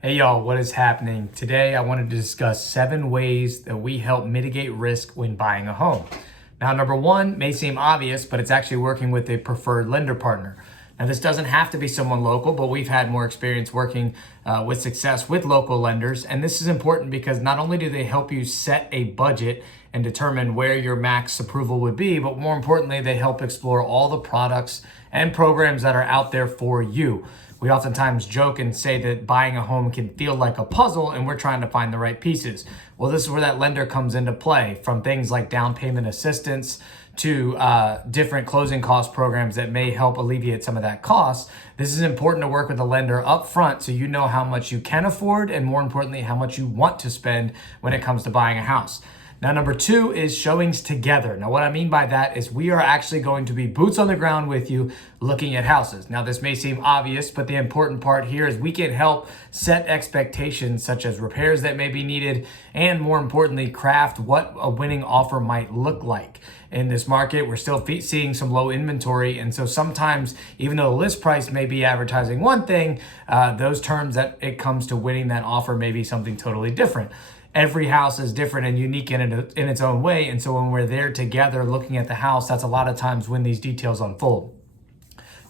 Hey y'all, what is happening? Today I wanted to discuss 7 ways that we help mitigate risk when buying a home. Now, number 1 may seem obvious, but it's actually working with a preferred lender partner. Now, this doesn't have to be someone local, but we've had more experience working with success with local lenders. And this is important because not only do they help you set a budget and determine where your max approval would be, but more importantly, they help explore all the products and programs that are out there for you. We oftentimes joke and say that buying a home can feel like a puzzle and we're trying to find the right pieces. Well, this is where that lender comes into play, from things like down payment assistance to different closing cost programs that may help alleviate some of that cost. This is important to work with the lender up front so you know how much you can afford and, more importantly, how much you want to spend when it comes to buying a house. Now, number 2 is showings together. Now, what I mean by that is we are actually going to be boots on the ground with you looking at houses. Now, this may seem obvious, but the important part here is we can help set expectations such as repairs that may be needed and, more importantly, craft what a winning offer might look like. In this market, we're still seeing some low inventory. And so sometimes, even though the list price may be advertising one thing, those terms that it comes to winning that offer may be something totally different. Every house is different and unique in its own way. And so when we're there together looking at the house, that's a lot of times when these details unfold.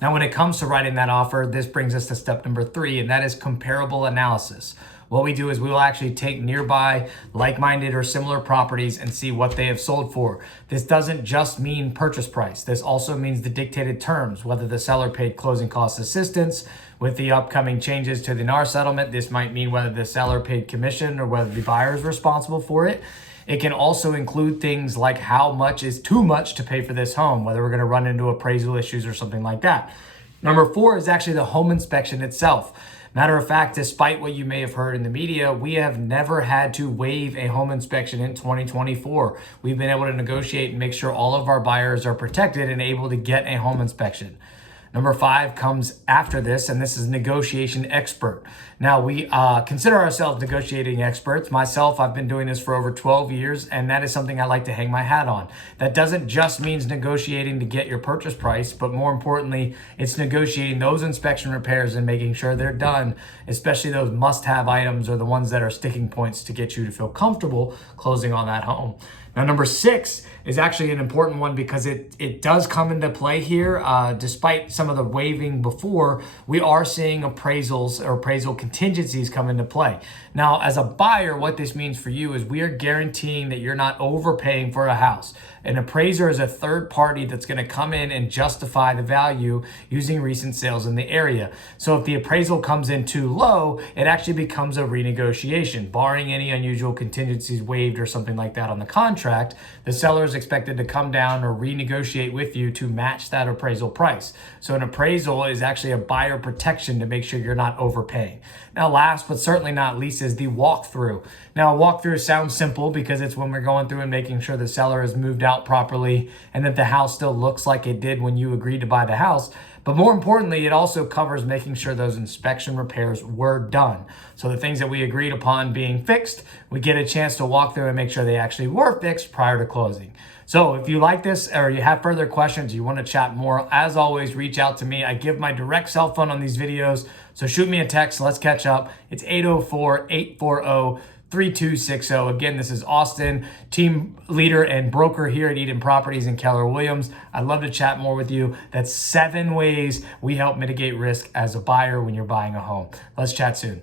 Now, when it comes to writing that offer, this brings us to step number 3, and that is comparable analysis. What we do is we will actually take nearby like-minded or similar properties and see what they have sold for. This doesn't just mean purchase price. This also means the dictated terms, whether the seller paid closing cost assistance. With the upcoming changes to the NAR settlement, this might mean whether the seller paid commission or whether the buyer is responsible for it. It can also include things like how much is too much to pay for this home, whether we're going to run into appraisal issues or something like that. Number 4 is actually the home inspection itself. Matter of fact, despite what you may have heard in the media, we have never had to waive a home inspection in 2024. We've been able to negotiate and make sure all of our buyers are protected and able to get a home inspection. Number 5 comes after this, and this is negotiation expert. Now, we consider ourselves negotiating experts. Myself, I've been doing this for over 12 years, and that is something I like to hang my hat on. That doesn't just mean negotiating to get your purchase price, but more importantly, it's negotiating those inspection repairs and making sure they're done, especially those must-have items or the ones that are sticking points to get you to feel comfortable closing on that home. Now, number 6 is actually an important one because it does come into play here. Despite some of the waiving before, we are seeing appraisals or appraisal contingencies come into play. Now, as a buyer, what this means for you is we are guaranteeing that you're not overpaying for a house. An appraiser is a third party that's going to come in and justify the value using recent sales in the area. So if the appraisal comes in too low, it actually becomes a renegotiation. Barring any unusual contingencies waived or something like that on the contract, the seller is expected to come down or renegotiate with you to match that appraisal price. So an appraisal is actually a buyer protection to make sure you're not overpaying. Now, last but certainly not least is the walkthrough. Now, a walkthrough sounds simple because it's when we're going through and making sure the seller has moved out properly and that the house still looks like it did when you agreed to buy the house. But more importantly, it also covers making sure those inspection repairs were done. So the things that we agreed upon being fixed, we get a chance to walk through and make sure they actually were fixed prior to closing. So if you like this or you have further questions, you want to chat more, as always, reach out to me. I give my direct cell phone on these videos. So shoot me a text. Let's catch up. It's 804-840-3260. Again, this is Austin, team leader and broker here at Eden Properties in Keller Williams. I'd love to chat more with you. That's 7 ways we help mitigate risk as a buyer when you're buying a home. Let's chat soon.